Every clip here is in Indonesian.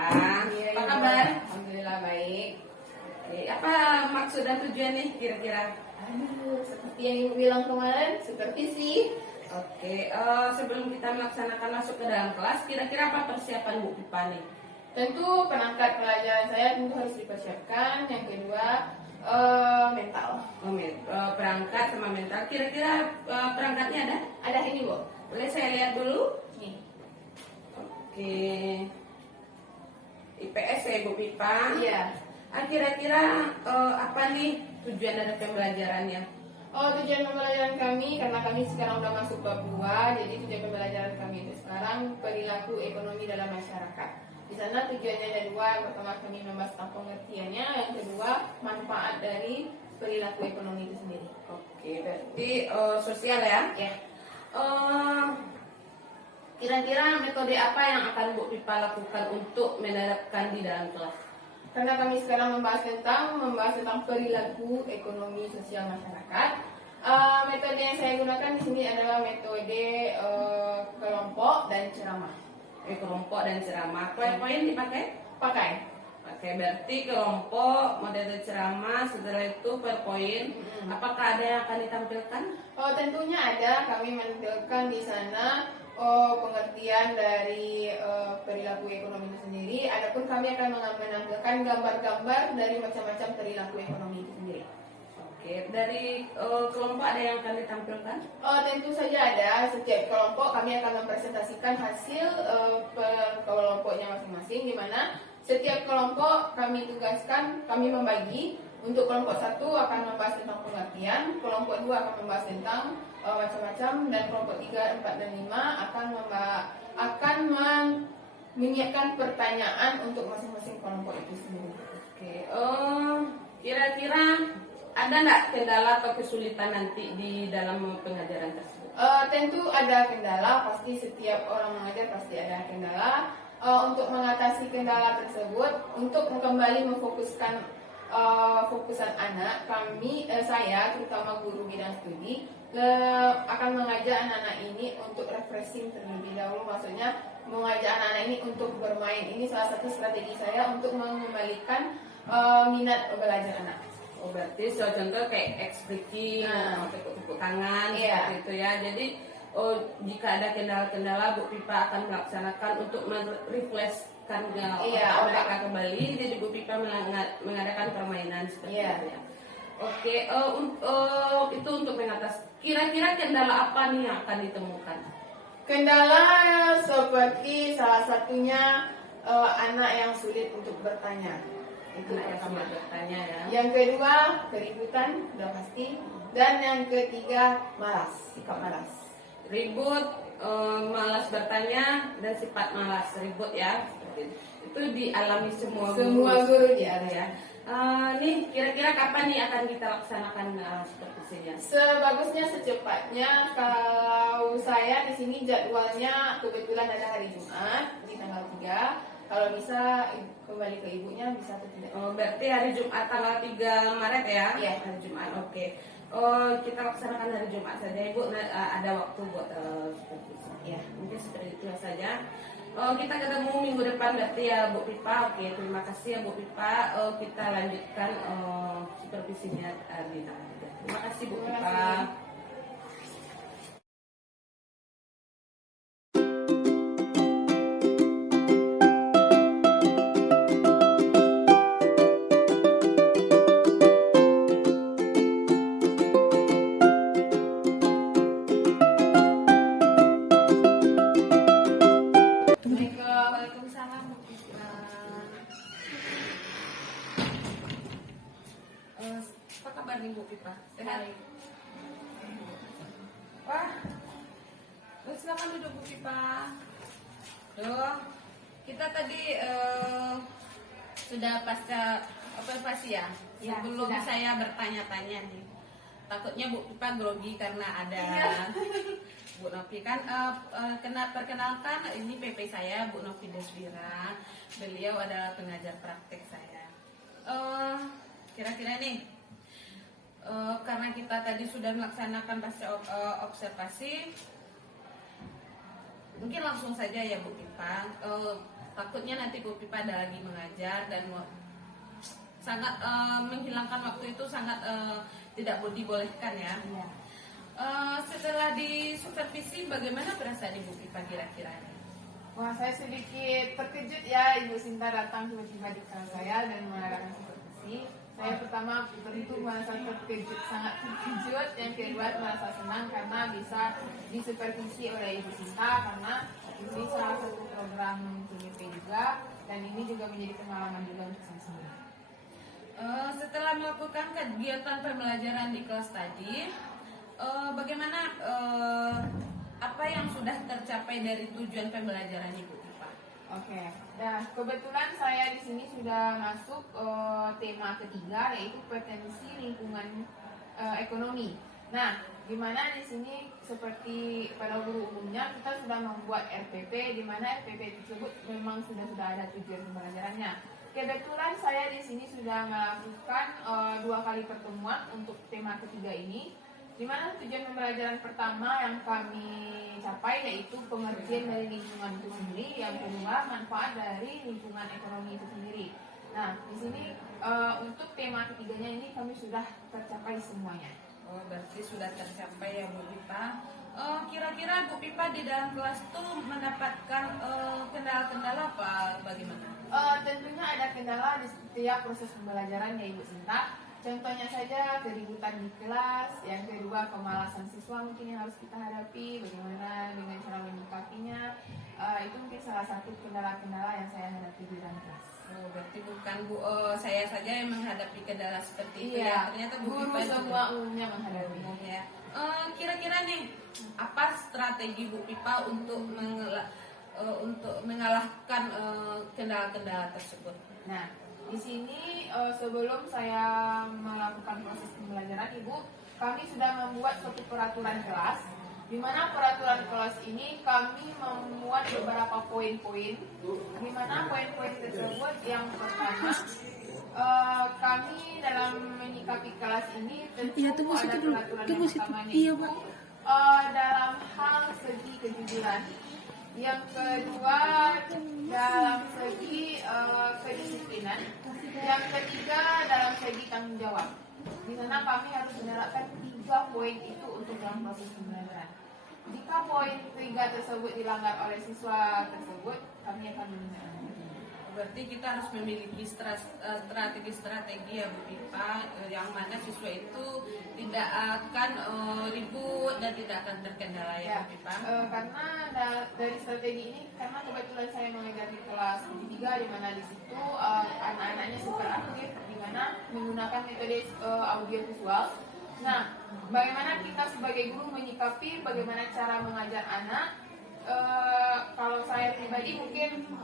Pipa. Iya, Apa kabar? Alhamdulillah baik. Oke, apa maksud dan tujuan nih kira-kira? Seperti yang Ibu bilang kemarin, supervisi. Oke, sebelum kita melaksanakan masuk ke dalam kelas, kira-kira apa persiapan Bu Pipa nih? Tentu perangkat pelajaran saya tentu harus dipersiapkan. Yang kedua, mental. Perangkat sama mental. Kira-kira perangkatnya ada? Ada ini, Bu. Boleh saya lihat dulu? Nih. Oke. IPS ya Bu Pipa. Iya. Kira-kira apa nih tujuan dari pembelajarannya? Tujuan pembelajaran kami, karena kami sekarang udah masuk bab 2, jadi tujuan pembelajaran kami itu sekarang perilaku ekonomi dalam masyarakat. Di sana tujuannya ada 2, yang pertama kami membahas tentang pengertiannya, yang kedua manfaat dari perilaku ekonomi itu sendiri. Oke, berarti sosial ya? Ya. Kira-kira metode apa yang akan Bu Pipa lakukan untuk menerapkan di dalam kelas? Karena kami sekarang membahas tentang perilaku ekonomi sosial masyarakat. Metode yang saya gunakan di sini adalah metode kelompok dan ceramah. Kelompok dan ceramah. Poin-poin dipakai? Pakai. Oke, berarti kelompok, model ceramah, setelah itu per poin. Apakah ada yang akan ditampilkan? Tentunya ada. Kami menampilkan di sana pengertian dari perilaku ekonomi itu sendiri. Adapun kami akan menampilkan gambar-gambar dari macam-macam perilaku ekonomi itu sendiri. Oke, dari kelompok ada yang akan ditampilkan? Tentu saja ada. Setiap kelompok kami akan mempresentasikan hasil per kelompoknya masing-masing, di mana setiap kelompok kami tugaskan, kami membagi. Untuk kelompok 1 akan membahas tentang pengertian, kelompok 2 akan membahas tentang macam-macam, dan kelompok 3, 4, dan 5 akan menyiapkan pertanyaan untuk masing-masing kelompok itu sendiri. Oke, kira-kira ada nggak kendala atau kesulitan nanti di dalam pengajaran tersebut? Tentu ada kendala, pasti setiap orang mengajar pasti ada kendala. Untuk mengatasi kendala tersebut, untuk kembali memfokuskan fokusan anak, saya terutama guru bidang studi akan mengajak anak-anak ini untuk refreshing terlebih dahulu, maksudnya mengajak anak-anak ini untuk bermain. Ini salah satu strategi saya untuk mengembalikan minat belajar anak. Berarti contoh kayak expliking, tepuk tangan, Iya. seperti itu ya. Jadi jika ada kendala-kendala, Bu Pipa akan melaksanakan untuk merefreshkan mereka kembali. Jadi Bu Pipa mengadakan permainan seperti itu ya. Oke, itu untuk mengatasi. Kira-kira kendala apa nih yang akan ditemukan? Kendala seperti salah satunya anak yang sulit untuk bertanya. Itu Anak yang pertama. sulit bertanya ya. Yang kedua, keributan, sudah pasti. Dan yang ketiga, malas, sikap malas. Ribut, malas bertanya, dan sifat malas. Ribut ya. Itu dialami semua guru dia ya. Nih kira-kira kapan nih akan kita laksanakan supervisinya? Sebagusnya secepatnya. Kalau saya di sini jadwalnya kebetulan ada hari Jumat di tanggal 3. Kalau bisa kembali ke ibunya bisa atau tidak? Berarti hari Jumat tanggal 3 Maret ya? Iya. Hari Jumat, oke. Kita laksanakan hari Jumat saja, Ibu. Ada waktu buat supervisi. Ya, mungkin seperti itu saja. Kita ketemu minggu depan berarti ya Bu Pipa. Oke, terima kasih ya Bu Pipa. Kita lanjutkan supervisinya di tanggal 3. Terima kasih Bu Pipa. Waalaikumsalam Bu Pipa. Apa kabar nih Bu Pipa? Sehat? Wah, silakan duduk Bu Pipa. Kita tadi sudah pasca observasi ya. Sebelum saya bertanya-tanya nih, takutnya Bu Pipa grogi karena ada Bu Novi kan. Perkenalkan, ini PP saya Bu Novi Deswira. Beliau adalah pengajar praktek saya. Kira-kira nih, karena kita tadi sudah melaksanakan pasca observasi, mungkin langsung saja ya Bu Pipa. Takutnya nanti Bu Pipa ada lagi mengajar dan sangat menghilangkan waktu itu sangat tidak dibolehkan ya. Iya. Setelah disupervisi, bagaimana perasaan Ibu Pipa kira-kira? Wah, saya sedikit terkejut ya Ibu Sinta datang tiba-tiba di kelas saya dan mengadakan supervisi. Saya pertama tentu merasa terkejut, sangat terkejut. Yang kedua merasa senang karena bisa disupervisi oleh Ibu Sinta, karena ini salah satu program KIP juga, dan ini juga menjadi pengalaman juga untuk saya sendiri. Setelah melakukan kegiatan pembelajaran di kelas tadi, bagaimana apa yang sudah tercapai dari tujuan pembelajaran Ibu Pipa? Oke, nah kebetulan saya di sini sudah masuk tema ketiga, yaitu potensi lingkungan ekonomi. Nah, di mana di sini seperti pada guru umumnya kita sudah membuat RPP, di mana RPP tersebut memang sudah ada tujuan pembelajarannya. Kebetulan saya di sini sudah melakukan 2 kali pertemuan untuk tema ketiga ini, di mana tujuan pembelajaran pertama yang kami capai yaitu pengertian dari lingkungan itu sendiri, yang kedua manfaat dari lingkungan ekonomi itu sendiri. Nah, di sini untuk tema ketiganya ini kami sudah tercapai semuanya. Oh, berarti sudah tercapai ya Bu Pipa. Kira-kira Bu Pipa di dalam kelas tuh mendapatkan kendala-kendala apa bagaimana? Tentunya ada kendala di setiap proses pembelajaran ya Ibu Sinta. Contohnya saja keributan di kelas, yang kedua kemalasan siswa mungkin yang harus kita hadapi, bagaimana dengan cara menyikapinya. Itu mungkin salah satu kendala-kendala yang saya hadapi di dalam kelas. Oh, berarti bukan saya saja yang menghadapi kendala seperti itu Iya, ya. Ternyata Bu guru Pipa semua umumnya menghadapi. ya. Kira-kira nih apa strategi Bu Pipa untuk mengalahkan kendala-kendala tersebut? Nah, di sini sebelum saya melakukan proses pembelajaran, Ibu, kami sudah membuat suatu peraturan kelas, di mana peraturan kelas ini kami membuat beberapa poin-poin, di mana poin-poin tersebut yang pertama, kami dalam menyikapi kelas ini tentu ada peraturan yang pertamanya itu dalam hal segi kejujuran. Yang kedua dalam segi kedisiplinan. Yang ketiga dalam segi tanggung jawab. Di sana kami harus menerapkan 3 poin itu untuk dalam proses pembelajaran. Jika poin 3 tersebut dilanggar oleh siswa tersebut, kami akan menindak. Berarti kita harus memiliki strategi ya Bu Pipa, yang mana siswa itu tidak akan ribut dan tidak akan terkendala ya Bu Pipa. Karena dari strategi ini, karena kebetulan saya mengajar di kelas 3, di mana di situ anak-anaknya super aktif, di mana menggunakan metode audio visual. Nah, bagaimana kita sebagai guru menyikapi bagaimana cara mengajar anak? Kalau saya pribadi mungkin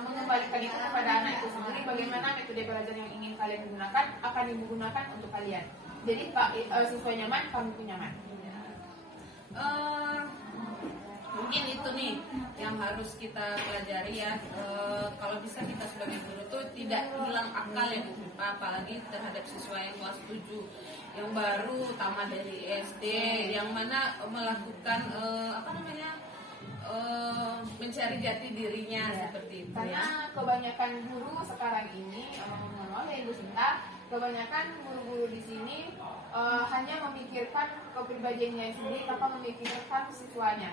mengembalikan itu kepada anak itu sendiri, bagaimana metode belajar yang ingin kalian gunakan akan digunakan untuk kalian. Jadi siswa nyaman, kami pun nyaman. Mungkin itu nih yang harus kita pelajari ya. Kalau bisa kita sebagai guru tuh tidak hilang akal ya Bu Pipa, apalagi terhadap siswa yang kelas 7 yang baru tamat dari SD, yang mana melakukan mencari jati dirinya seperti itu. Karena kebanyakan guru sekarang ini, mohon ya Ibu Sinta, kebanyakan guru-guru di sini hanya memikirkan kepribadiannya sendiri tanpa memikirkan siswanya.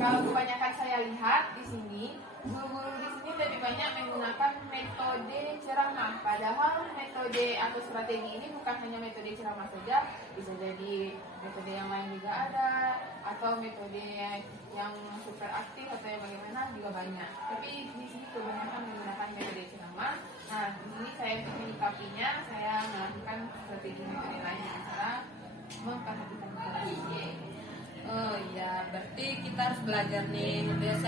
Kalau kebanyakan saya lihat di sini, guru-guru di sini lebih banyak menggunakan metode ceramah. Padahal metode atau strategi ini bukan hanya metode ceramah saja, bisa jadi metode yang lain juga ada, atau metode yang super aktif atau yang bagaimana juga banyak. Tapi di sini kebanyakan menggunakan metode ceramah. Nah, di sini saya untuk menyikapinya, saya melakukan strategi metode lain dengan cara memperhatikan metode. Oh iya, berarti kita harus belajar nih. Biasa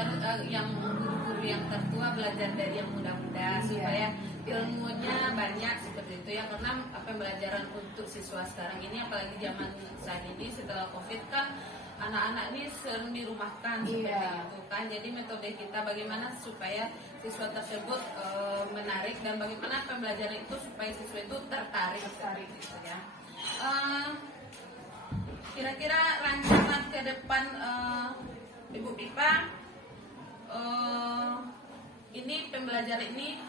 yang guru-guru yang tertua belajar dari yang muda-muda supaya ilmunya banyak seperti itu ya. Karena pembelajaran untuk siswa sekarang ini, apalagi zaman saat ini setelah COVID kan, anak-anak ini sering dirumahkan seperti itu kan. Jadi metode kita bagaimana supaya siswa tersebut menarik, dan bagaimana pembelajaran itu supaya siswa itu tertarik gitu ya. Kira-kira rancangan ke depan Ibu Pipa, ini pembelajaran ini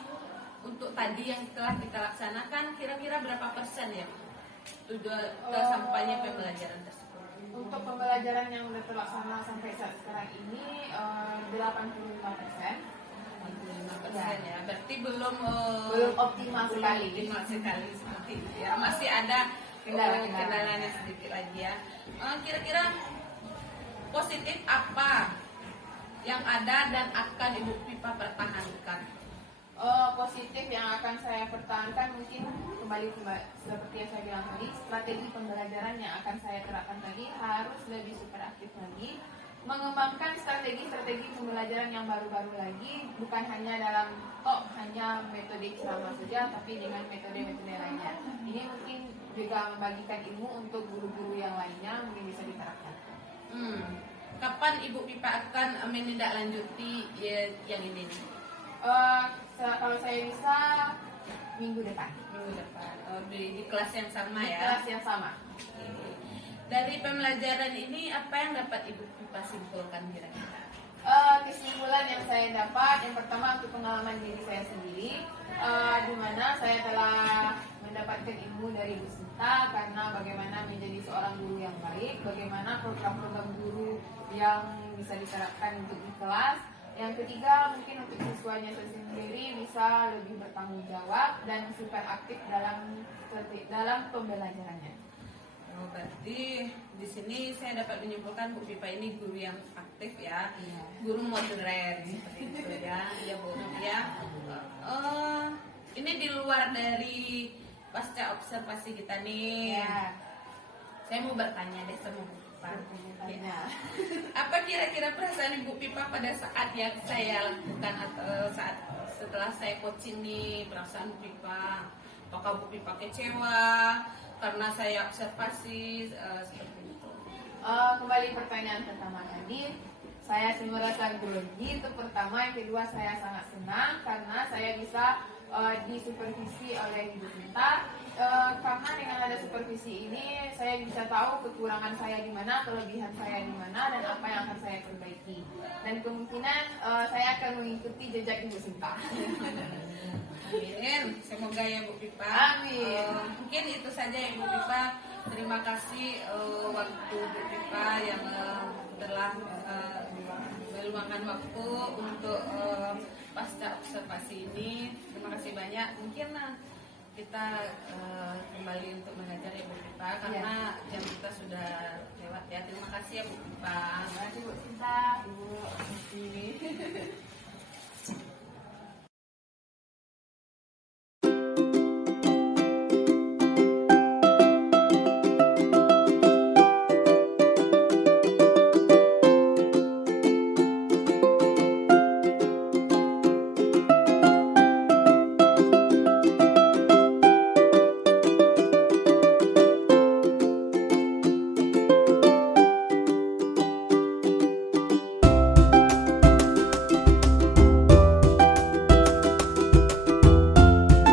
untuk tadi yang telah kita laksanakan kira-kira berapa persen ya tujuan sampainya pembelajaran tersebut? Untuk pembelajaran yang sudah terlaksana sampai saat sekarang ini 85%. 85% ya, berarti belum optimal sekali. optimal sekali seperti itu ya. Masih ada kendalanya sedikit lagi ya. Kira-kira positif apa yang ada dan akan Ibu Pipa pertahankan? Positif yang akan saya pertahankan mungkin kembali seperti yang saya bilang tadi, strategi pembelajaran yang akan saya terapkan tadi harus lebih super aktif lagi, mengembangkan strategi pembelajaran yang baru-baru lagi, bukan hanya dalam hanya metode ceramah saja, tapi dengan metode-metode lainnya. Ini mungkin juga membagikan ilmu untuk guru-guru yang lainnya, mungkin bisa diterapkan. Kapan Ibu Pipa akan menindaklanjuti yang ini? Kalau saya bisa minggu depan. Minggu depan. Di kelas yang sama Di ya. kelas yang sama. Dari pembelajaran ini apa yang dapat Ibu Pipa simpulkan kira-kira? Kesimpulan yang saya dapat, yang pertama untuk pengalaman diri saya sendiri, di mana saya telah mendapatkan ilmu dari Bu Sinta karena bagaimana menjadi seorang guru yang baik, bagaimana program-program guru yang bisa diterapkan untuk di kelas. Yang ketiga, mungkin untuk siswanya sendiri bisa lebih bertanggung jawab dan super aktif dalam pembelajarannya. Berarti di sini saya dapat menyimpulkan Bu Pipa ini guru yang aktif ya, Iya. guru moderat seperti itu ya, ya Bu ya. Ini di luar dari pasca observasi kita nih. Ya. Saya mau bertanya deh sama Bu Pipa. Bertanya. Apa kira-kira perasaan Ibu Pipa pada saat yang saya lakukan atau saat setelah saya coaching nih, perasaan Bu Pipa? Apakah Bu Pipa kecewa karena saya observasi seperti itu? Kembali pertanyaan pertama tadi, saya sih merasa grogi itu pertama. Yang kedua, saya sangat senang karena saya bisa disupervisi oleh Ibu Sinta. Karena dengan ada supervisi ini, saya bisa tahu kekurangan saya di mana, kelebihan saya di mana, dan apa yang akan saya perbaiki. Dan kemungkinan saya akan mengikuti jejak Ibu Sinta. Amin. Semoga ya Bu Pipa. Amin. Mungkin itu saja ya Bu Pipa. Terima kasih waktu Bu Pipa yang telah meluangkan waktu untuk pasca observasi ini. Terima kasih banyak. Mungkin kita kembali untuk mengajar ya Bu Pipa karena jam kita sudah lewat ya. Terima kasih ya Bu Pipa. Terima kasih Bu Sinta, Ibu. Ini.